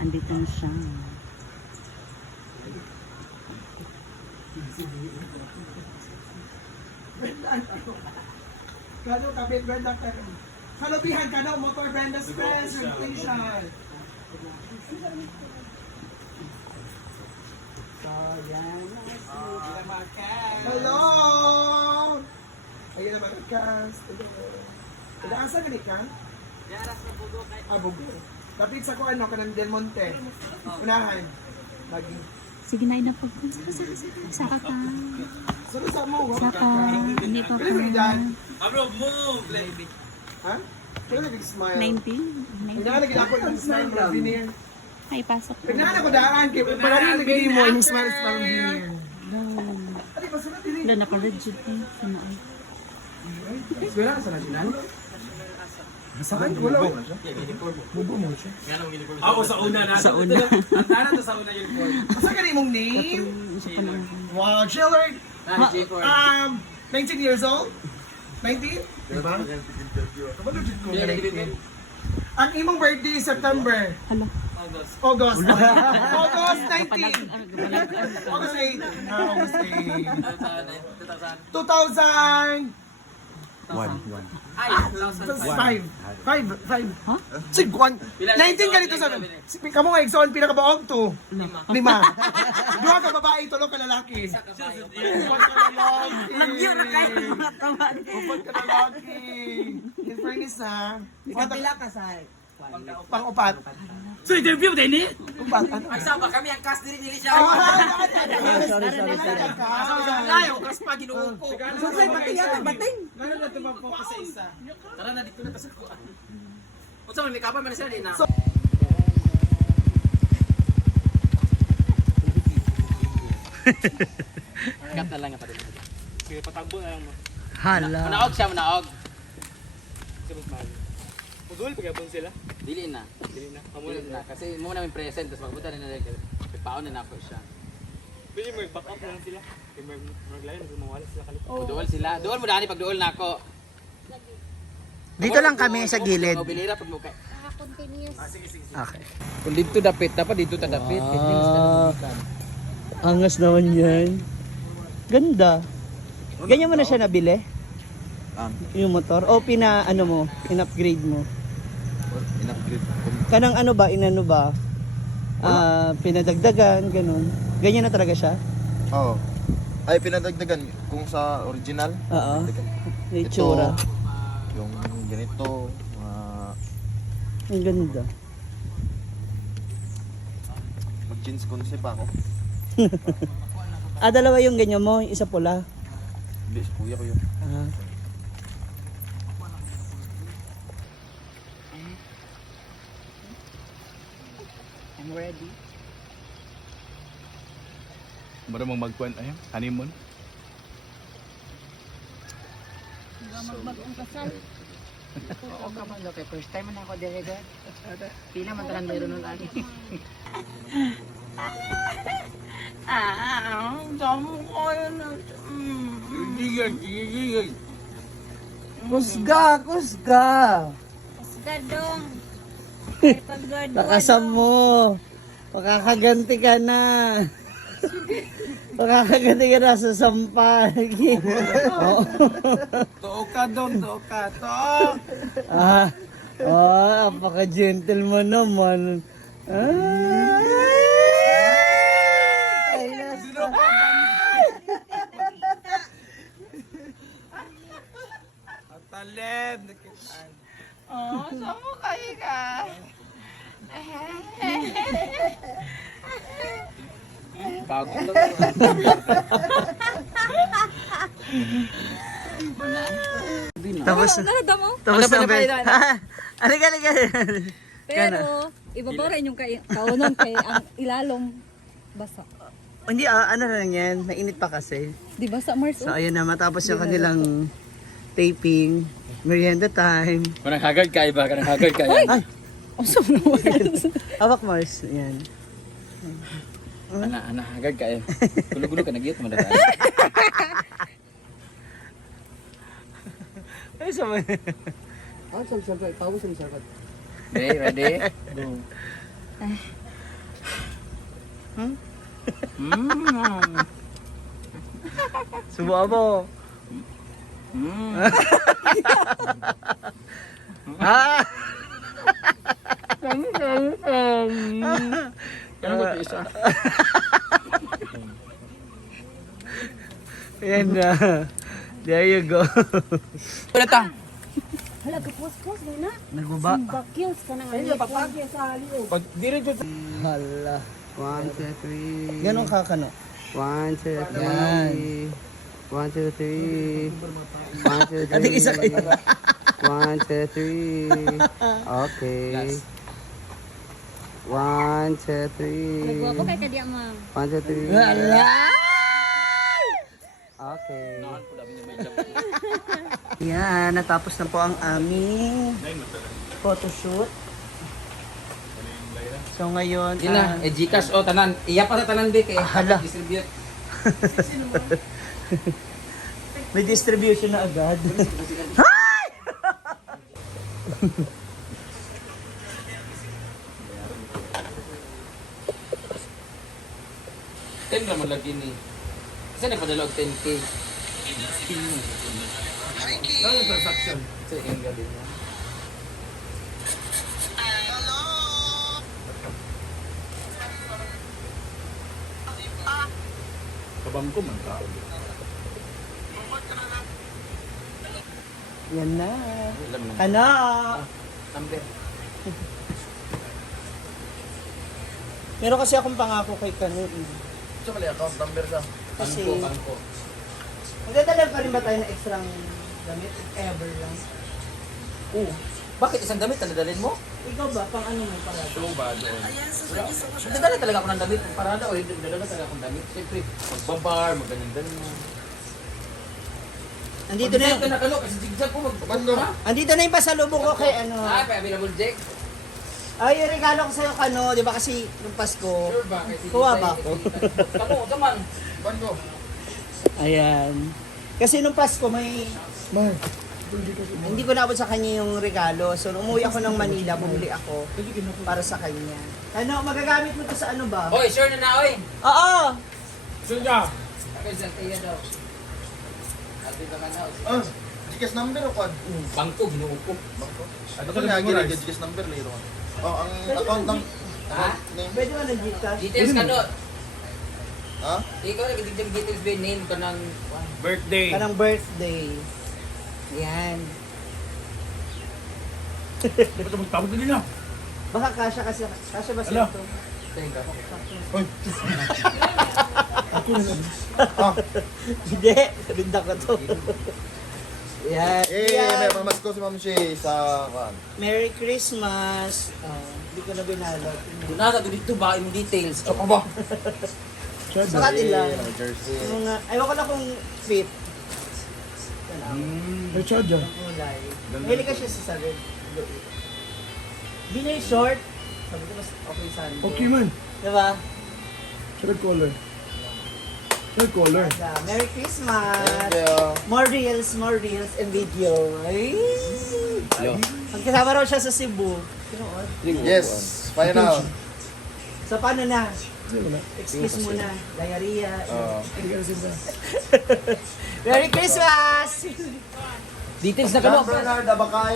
Andito na siya. Kano kapit Brenda karon. Halobihan ka na motor Brenda's friends reputation. So yan. Hello. Ayun na mga cast. Asa ka ni ka? Yaras na bugo kay. Bugo. Kapit sa ko ano kanang Del Monte. Unahan. Lagi. Sige na, ina po. Saka ka. Sino sa mo? Saka. Hindi pa pa. Bro, move, baby. Ha? Kaya nag-smile. 19? Kaya lagi ako nag-smile from veneer. Ay, pasok ko. Kaya ako daan kay para rin lagi mo yung smile from veneer. Adi ba sila dili? Wala, naka-rigid eh. Sanaan. Wala sa national. Saan? Wala. Bubo mo siya. Ako sa una na. Sa una. Ang tara to sa una yung board. Asa ka mong name? Isa pa lang. Wow, Chillard. 19 years old? 19? Diba? Kabalugid ko na 19. Ang imong birthday is September. Hala. August. August 19. August 8. August 8. 2000. Ay, 5. Ha? Sigwan. 19 ka dito sa... Kamu nga, Exxon, pinakabaog to. 5. Dua ka babae, tulo ka lalaki. Upat ka lalaki. Yun na kayo mga taman. Upat ka lalaki. In fairness ha. Pila ka sa Pang-upat. so interview din ni. Upat. Ano? Ay sa ba kami ang cast dili siya. Sorry. Layo cast pa ginuon ko. Susay bating yata bating. Ngano na tumagpo ka sa isa. Tara na dito na ta sa kuan. Unsa man may kapan man sila di na. Kat na lang nga pa din. Sige patagbo na lang mo. Hala. Manaog siya, manaog. Magul, pagkabon sila. Dili na. Dili na. Dili na. Kasi mo namin present, tapos magpunta na nila. Paon na ako siya. Pwede mag-back up na lang sila. Kaya maglayan, mawala sila kalit. Duol sila. Duol mo dani pag duol na ako. Dito lang kami sa gilid. Mobilira pag mukha. Okay. Kung dito dapit, dapat dito ta dapit. Angas naman yan. Ganda. Ganyan mo na siya nabili? Yung motor? O ano mo? In-upgrade mo? In-upgrade. Kanang ano ba? Inano ba? Pinadagdagan, ganun. Ganyan na talaga siya? Oo. Ay, pinadagdagan kung sa original. Oo. Pinadagdagan. Yung itsura. Yung ganito. Ang ganda. Mag-jeans concept ako. Dalawa yung ganyan mo, isa pula. Hindi, kuya ko yun. I'm ready. Mara mong magkuhan, ayun, honeymoon. Oo ka man, okay. First time man ako dere. Pila man talang meron nun ani. Kusga. Gadong. Lakasam mo. Makakaganti ka na. Makakaganti ka na sa sampal. Tuo ka doon, tuo ka. Apaka-gentle mo naman. Ay, nasa. Taleb. Nakitaan. Bago lang. Tapos na ba? Alika. Pero, ibaba rin yung kaunon kay ang ilalong basa. Hindi, ano na lang yan. Mainit pa kasi. Di basa, Mars? So, ayun na. Matapos yung kanilang taping. Merienda time. Kanang hagard ka iba, kanang hagard ka. Ay! Awesome naman. Awak Mars. Ayan. Ana hagard ka eh. Gulo-gulo ka nagyot mo na. Ay, sama. Sabi, ikaw sa sabat. Okay, ready? Subukan mo. Ah! Ayan na. There you go. Wala ta. Hala, kapos-pos, na. Nagbaba. Bakils ka na nga. Papagya sa aliw. Pag dire jud. Hala. 1, 2, 3. Ganun kakano? 1, 2, 3. Yan. 1, 2, 3. 1, 2, 3. Ating isa kayo. 1, 2, 3. Okay. 1, 2, Nagwapo 3. kay kadiya, ma'am. 1, 2, 3. Hala! Okay. Yan, natapos na po ang aming photoshoot. So ngayon, Yun na, Gcash o tanan. Iya pa sa tanan be kay Hala. distribute. may distribution na agad. Ten naman lagi ni. Kasi nagpadala og 10k. Ano yung transaction? Sa yung gabi niya. Kabangko man tao. Yan na. Alam mo. Ano? Number. Meron kasi akong pangako kay Kanu. Sa mali account number ka. Kasi, Bangko. magdadala pa rin ba tayo ng extra damit? If ever lang. Bakit isang damit na dadalhin mo? Ikaw ba? Pang ano mo para? Show ba doon? Dadala talaga ako ng damit. Parada o hindi dadala talaga akong damit. Siyempre, magbabar, maganon-ganon. Andito na yung, Pag nakalo, kasi zigzag ko Bando. andito na yung pasalubong ko kay ano. Ah, pa available Jake. Ay, yung regalo ko sa'yo Kanu, di ba kasi nung Pasko. Sure ba? Kasi Kuha ba ako? Kamu, kaman. Bando. Ayan. Kasi nung Pasko may... Hindi ko naabot sa kanya yung regalo. So, nung umuwi ako ng Manila, bumili ako para sa kanya. Ano, magagamit mo to sa ano ba? Hoy, sure na na, oy. Oo! Saan ka? Okay, sa tiya daw. Ate ba ka na? Ah, Gcash number o kwan? Bangko, ginuupo. Ano ka na gila Gcash number later on? Oh, ang account ng Ha? name. Pwede ka ng Gcash? Details ka no. Ha? Ikaw na kitigyan details ba yung name ka ng... Birthday. Kanang birthday. Ayan. Dapat ito magtawag na nila. Baka kasya kasi, kasya ba Ano? sa'yo ito? Tingin ka pa. Hoy. Hindi, rinda ko to. Yan. May pamasko si Ma'am Shay sa kwan. Merry Christmas. Oh, hindi ko na binalot. Nasa dito ba yung details? Ano ba? Sa kanila. Jersey. Yung mga, ayaw ko na kung fit. May charger. Kulay. Mahilig ka siya sa sabi. Hindi na yung short. Sabi ko mas okay sa akin. Okay man. Diba? Third color. Third color. Merry Christmas! Thank you. More reels and video. Ay! Magkasama raw siya sa Cebu. Yes, final. So paano na? Excuse muna. Diarrhea. Merry Christmas! Details na ka no. Bernard Abacay.